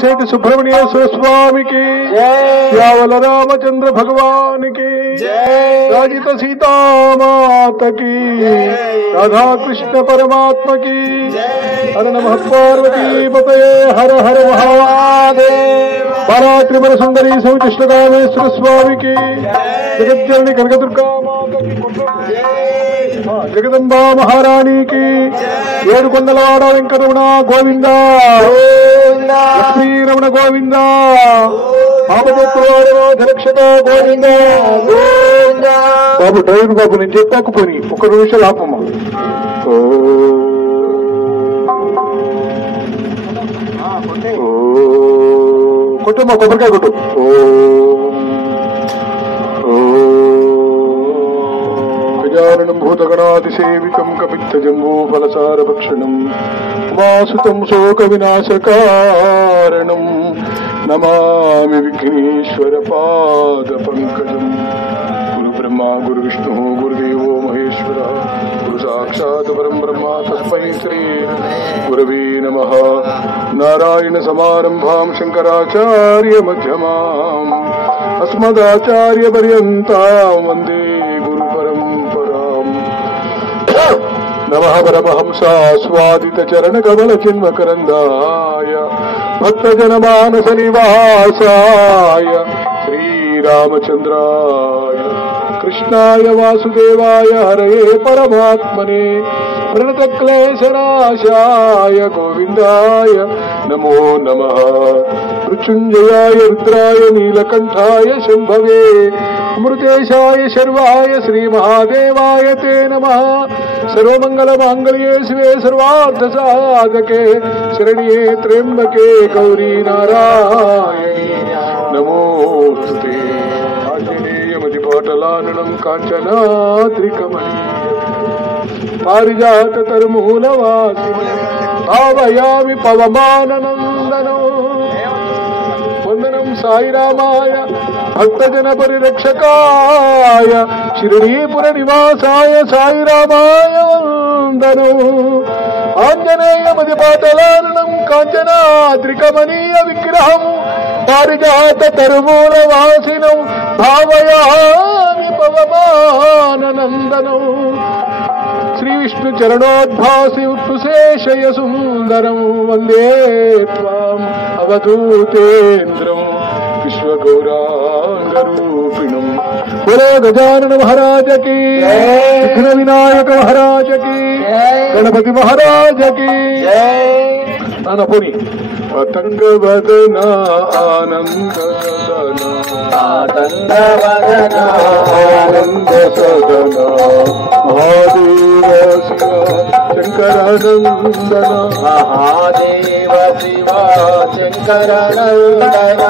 వెలిసేటి సుబ్రహ్మణ్యేశ్వర స్వామికి, యావల రామచంద్ర భగవానికి, రాజిత సీతామాతకి, రాధాకృష్ణ పరమాత్మకి, హర నమః పార్వతీ పతయే హర హర మహాదేవ. బాలాత్రిపుర సుందరి శ్రీకృష్ణకామేశ్వర స్వామికి, జగజ్జనని కనకదుర్గామాతకి, జగదంబా మహారాణికి, ఏడుకొండలవాడ వెంకటరమణ గోవింద, లక్ష్మీరమణ గోవింద, రక్షక గోవింద. బాబు డ్రైవర్ బాబు, నేను చెప్పాక పోని ఒక నిమిషం ఆపమ్మా. కొట్టమ్మా, కొబ్బరికాయ కొట్టు. గజాననం భూతగణాతిసేవికం కపిత్తజంబూ ఫలసారభక్షణం వాసుతం శోక వినాశకారణం నమామి విఘ్నేశ్వర పాద పంకజం. గురు బ్రహ్మ గురు విష్ణు గురుదేవో మహేశ్వర, గురు సాక్షాత్ పరం బ్రహ్మ తస్మై శ్రీ గురవే నమః. నారాయణ సమారంభాం శంకరాచార్య మధ్యమాం అస్మదాచార్య పర్యంతాం వందే గురు పరంపరాం. నమః పరమహంసాస్వాదిత చరణ కమల చిన్మకరందాయ భక్తజన మానస నివాసాయ శ్రీరామచంద్రాయ కృష్ణాయ వాసుదేవాయ హరయే పరమాత్మనే ప్రణత క్లేశనాశాయ గోవిందాయ నమో నమః. మృత్యుంజయాయ రుద్రాయ నీలకంఠాయ శంభవే అమృతేశాయ శర్వాయ శ్రీ మహాదేవాయ తే నమః. సర్వమంగళ మాంగళ్యే శివే సర్వార్థ సాధకే శరణ్యే త్ర్యంబకే గౌరీ నారాయణి నమోస్తుతే. ఆంజనేయమది పాటలాననం కాంచనాద్రికమణి పారిజాత తరుమూలవాసి భావయామి పవమానందనం. వందనం సాయిరామాయ భక్తజన పరిరక్షకాయ శిరణీపుర నివాసాయ సాయిరామాయ వందనం. ఆంజనేయమది పాటలాననం కాంచనాద్రికమనీయ విగ్రహం పారిజాత తరుమూలవాసినం భావయామి పవమానందనం. శ్రీ విష్ణు చరణోద్భాసి ఉత్తుశేషయ సుందరం వందే త్వాం అవధూతేంద్రం విశ్వగౌరాంగరూపిణం. బోలో గజానన మహారాజకి, విఘ్న వినాయక మహారాజకి, గణపతి మహారాజకి. పోని పతంగవదన ఆనంద సదన, ఆనందవదన ఆనంద సదన మహాదేవ శివ శంకరానందన, మహాదేవ శివ శంకరానందన,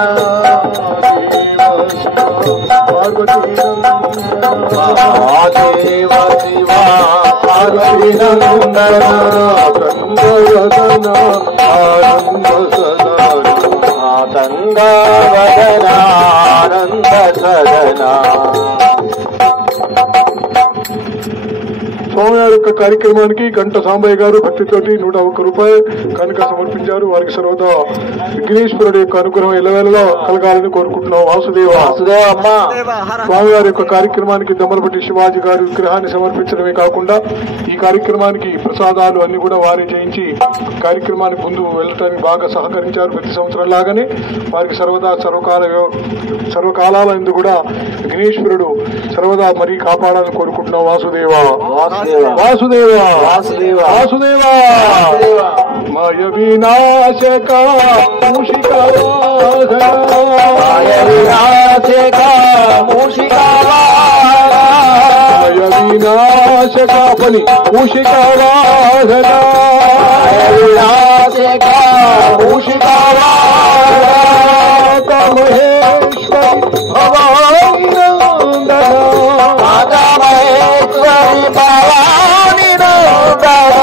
పార్వతీ మహాదేవ శివ పార్వతీ నందన, పతంగవదన ఆనంద సదన, ఆనందవదన ఆనంద సదన. స్వామివారి యొక్క కార్యక్రమానికి గంట సాంబయ్య గారు భక్తితోటి 101 రూపాయలు కానుక సమర్పించారు. వారికి సర్వదా విఘ్నేశ్వరుడు యొక్క అనుగ్రహం ఎల్లవేళలో కలగాలని కోరుకుంటున్నాం. వాసుదేవ స్వామివారి యొక్క కార్యక్రమానికి దమ్మలపట్టి శివాజీ గారి విగ్రహాన్ని సమర్పించడమే కాకుండా ఈ కార్యక్రమానికి ప్రసాదాలు అన్ని కూడా వారే చేయించి కార్యక్రమానికి ముందు వెళ్ళటానికి బాగా సహకరించారు. ప్రతి సంవత్సరం లాగానే వారికి సర్వదా సర్వకాలాల ఎందు కూడా విఘ్నేశ్వరుడు సర్వదా మరీ కాపాడాలని కోరుకుంటున్నాం. వాసుదేవ వాసుదేవ వాసుదేవ వాసుదేవ మాయ వినాశక మూషికావాహన, మాయ వినాశక మూషికావాహన, మాయ వినాశక బలి మూషికావాహన, మాయ వినాశక మూషికావాహన, మహేశ్వరి భవాని నందన, మాతా మహేశ్వరి భవాని నందన,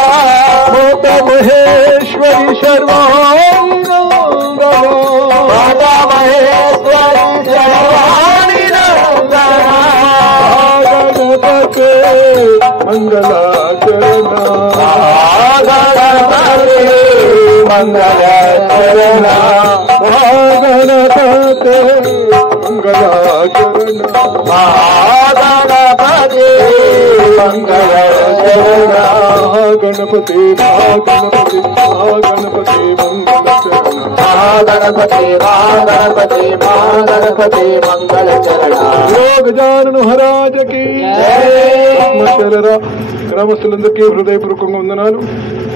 మహేశ్వరి శర్వాణి నందన, మాతా మహేశ్వరి శర్వాణి నందన, గణపతే మంగళాచరణ, గణపతి మంగళాచరణ, మంగళాచరణ మహాగణపతి మంగళాచరణ గణపతి మహాగణపతి మహాగణపతి మంగళాచరణ మహాగణపతి మహాగణపతి మహాగణపతి మంగళాచరణ గజానన మహారాజకి గ్రామస్తులందరికీ హృదయపూర్వకంగా వందనాలు.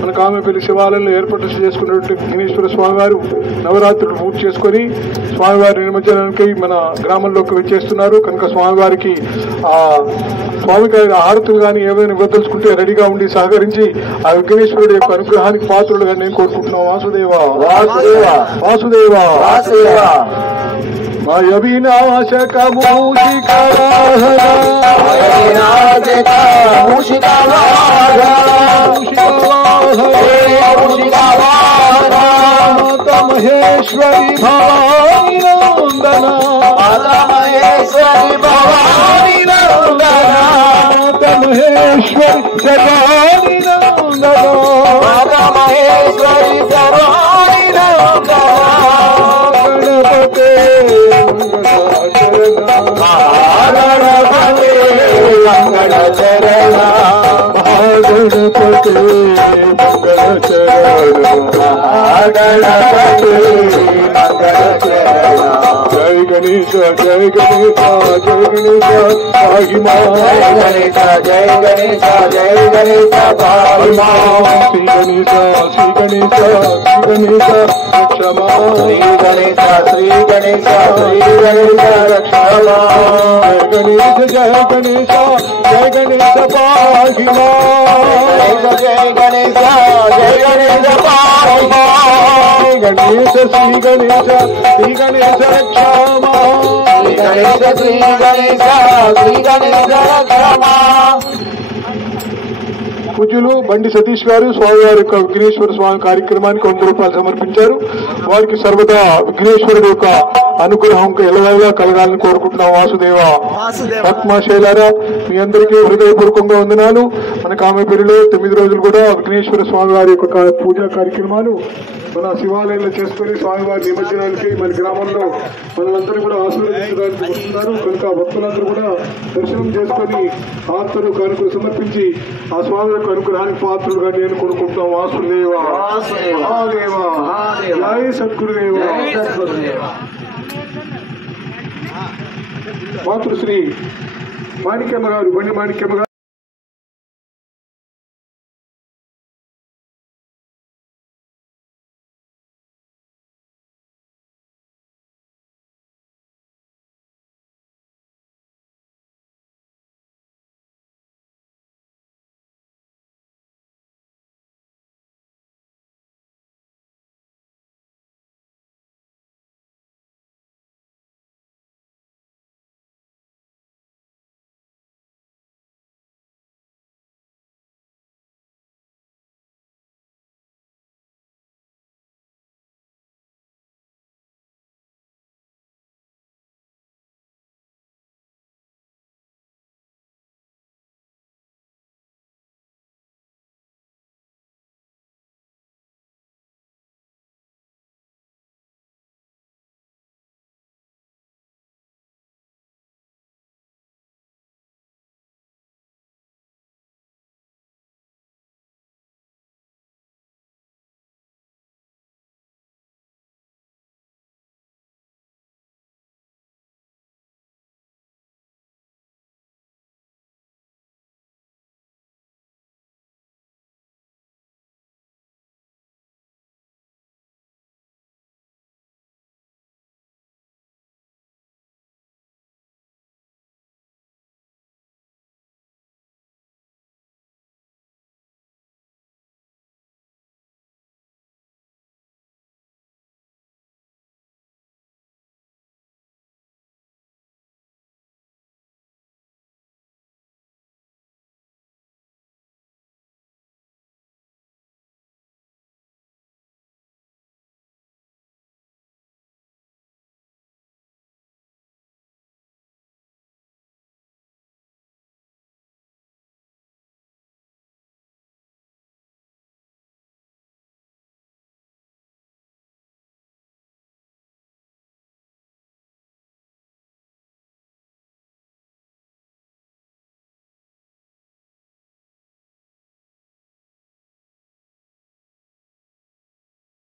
మన కామెపల్లి శివాలయంలో ఏర్పాటు చేసుకున్నటువంటి విఘ్నేశ్వర స్వామి వారు నవరాత్రులు పూర్తి చేసుకొని స్వామివారి నిమజ్జనానికి మన గ్రామంలోకి వచ్చేస్తున్నారు కనుక స్వామివారికి స్వామికి హారతులు కానీ ఏమైనా ఇవ్వదలుచుకుంటే రెడీగా ఉండి సహకరించి ఆ విఘ్నేశ్వరుడి యొక్క అనుగ్రహానికి పాత్రులుగా నేను కోరుకుంటున్నాను. వాసుదేవ వాసుదేవ వాసుదేవ వాసుదేవ అవినాశక మహేశ్వరి భవాని నందన మహేశ్వరి భవాని నందన మహేశ్వరి భవాని నందన మహేశ్వరి భవాని నందన గణపతే మహాగణపతి మంగళాచరణ మహాగణపతే మంగళాచరణ మహాగణపతి మంగళాచరణ జై గణేశ జై గణేశ జై గణేశ పాహిమా జై గణేశ జై గణేశ జై గణేశ పాహిమా శ్రీ గణేశ శ్రీ గణేశ శ్రీ గణేశ రక్షమా శ్రీ గణేశ శ్రీ గణేశ శ్రీ గణేశ రక్షమా జై గణేశ జై గణేశ జై గణేశ పాహిమా జై గణేశ జై గణేశ పాహిమా గణేశ శ్రీ గణేశ శ్రీ గణేశ రక్షమా శ్రీ గణేశ శ్రీ గణేశ శ్రీ గణేశ రక్షమా. పూజ్యులు బండి సతీష్ గారు స్వామివారి యొక్క విఘ్నేశ్వర స్వామి కార్యక్రమానికి 100 రూపాయలు సమర్పించారు. వారికి సర్వదా విఘ్నేశ్వరుడు యొక్క అనుగ్రహం ఎలవేళలా కలగాలని కోరుకుంటున్నాం. వాసుదేవ పద్మశైలారా మీ అందరికీ హృదయపూర్వకంగా వందనాలు. మన కామెపల్లిలో 9 రోజులు కూడా విఘ్నేశ్వర స్వామి వారి యొక్క పూజా కార్యక్రమాలు మన శివాలయంలో చేసుకుని స్వామివారి నిమజ్జనానికి మన గ్రామంలో మనలందరూ కూడా ఆశీర్వదించడానికి వస్తున్నారు కనుక భక్తులందరూ కూడా దర్శనం చేసుకుని ఆత్మను కానుకలు సమర్పించి ఆ స్వామి యొక్క అనుగ్రహానికి పాత్రులుగా నేను కోరుకుంటాం. వాసుదేవ మహాదేవ జై సద్గురుదేవ మాతృశ్రీ మాణిక్యమ్మ గారు బండి మాణిక్యమ్మ గారు